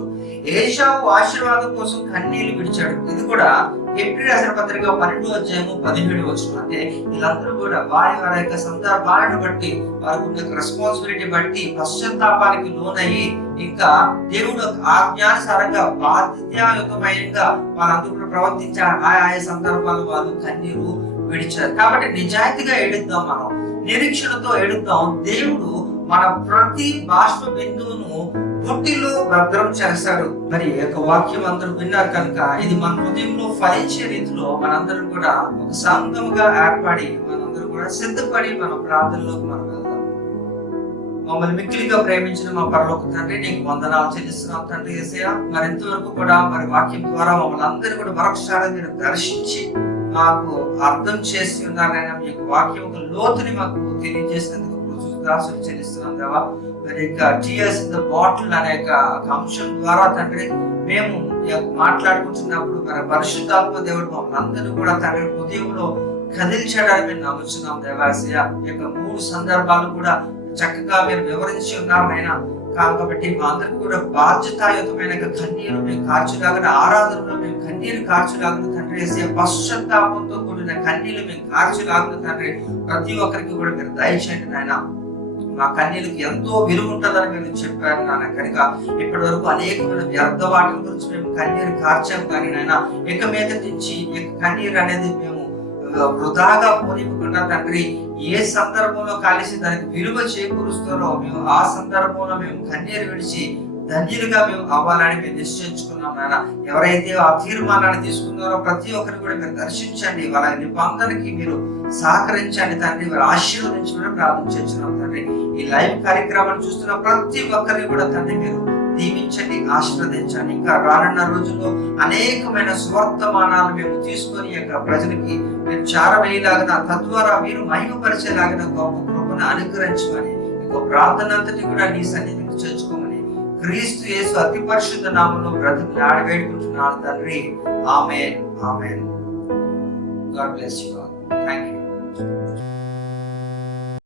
ఏశావు ఆశీర్వాదం కోసం కన్నీళ్లు విడిచాడు. ఇది కూడా హెబ్రీ రాసిన పత్రిక 12:17 అంటే వీళ్ళందరూ కూడా వారి వారి యొక్క సందర్భాలను బట్టి వారికి ఉన్న రెస్పాన్సిబిలిటీ బట్టి పశ్చాత్తాపానికి లోనయ్యి ఇంకా దేవుడు ఆజ్ఞానుసారంగా బాధ్యతాయుతమైనగా వారందరూ కూడా ప్రవర్తించారు. ఆయా సందర్భాలు వాళ్ళు కన్నీరు విడిచారు. కాబట్టి నిజాయితీగా ఏడుద్దాం, మనం నిరీక్షణతో ఏడుద్దాం. దేవుడు మన ప్రతి బాష్ప బిందువును పుట్టిలో భద్రం చేస్తాడు. మరి యొక్క వాక్యం అందరూ విన్నారు కనుక ఇది మన హృదయంలో ఫలించే రీతిలో మనందరం కూడా ఒక సంఘముగా ఏర్పడి మనందరం కూడా సిద్ధపడి మన ప్రార్థనలోకి మనం వెళ్దాం. మమ్మల్ని మిక్కిలిగా ప్రేమించిన మా పరలోక తండ్రి, నీకు వందనాలు చెల్లిస్తున్నాం తండ్రి యేసయ్య. మరి ఇంతవరకు కూడా మరి వాక్యం ద్వారా మమ్మల్ని అందరూ కూడా మరొకసారి మీరు దర్శించి మాకు అర్థం చేసి ఉన్నారైనా మీ యొక్క వాక్యం లోతుని మాకు తెలియజేసినందుకు దాసులు చెల్లిస్తున్నాం దేవా. మరి టీఎస్ ద బాటిల్ అనే అంశం ద్వారా తండ్రి మేము మాట్లాడుకుంటున్నప్పుడు మరి పరిశుద్ధాత్మ దేవుడు మమ్మల్ని అందరూ కూడా తండ్రి హృదయంలో కదిల్చడానికి మేము నమ్ముతున్నాం దేవాసయ. ఈ యొక్క 3 సందర్భాలు కూడా చక్కగా మీరు వివరించి ఉన్నారు నాయన. కాబట్టి మా అందరికి కూడా బాధ్యతాయుతమైన కన్నీరు మేము కార్చులాగిన, ఆరాధనలో మేము కన్నీరు కార్చులాగిన తండ్రి వేసే పశ్చాత్తాపంతో కూడిన కన్నీరు మేము కార్చులాగిన తండ్రి ప్రతి ఒక్కరికి కూడా మీరు దయచేయండి నాయన. మా కన్నీళ్ళకి ఎంతో విలువ ఉంటుందని మీరు చెప్పారు నాన్న. కనుక ఇప్పటి వరకు అనేకమైన వ్యర్థ వాటిల గురించి మేము కన్నీరు కార్చాము, కానీ నాయన ఇక మీద నుంచి కన్నీరు అనేది మేము వృధాగా పోనివ్వకుండా తండ్రి ఏ సందర్భంలో కలిసి దానికి విలువ చేకూరుస్తారో మేము ఆ సందర్భంలో మేము కన్నీరు విడిచి ధన్యులుగా మేము అవ్వాలని మేము నిశ్చయించుకున్నాం నాయన. ఎవరైతే ఆ తీర్మానాన్ని తీసుకున్నారో ప్రతి ఒక్కరిని కూడా మీరు దర్శించండి, వాళ్ళ నిబంధనకి మీరు సహకరించండి తండ్రి, వారు ఆశీర్వదించమని ప్రార్థించున్నాం తండ్రి. ఈ లైవ్ కార్యక్రమాన్ని చూస్తున్న ప్రతి ఒక్కరిని కూడా తండ్రి మీరు దీవించండి, ఆశీర్వదించండి. ఇంకా రానున్న రోజుల్లో అనేకమైన సువర్తమానాలు మేము తీసుకొని యొక్క ప్రజలకి మీరు చారవేయలాగిన, తద్వారా మీరు మహిమపరిచేలాగిన గొప్ప కృపను అనుగ్రహించమని ఇంకో ప్రార్థన అంతటి కూడా నీ సన్నిధికి చేర్చుకోమని క్రీస్తు యేసు అతి పరిశుద్ధ నామములో బ్రతిమలాడి వేడుకుంటున్నాను తండ్రి. Amen, amen. God bless you all. Thank you.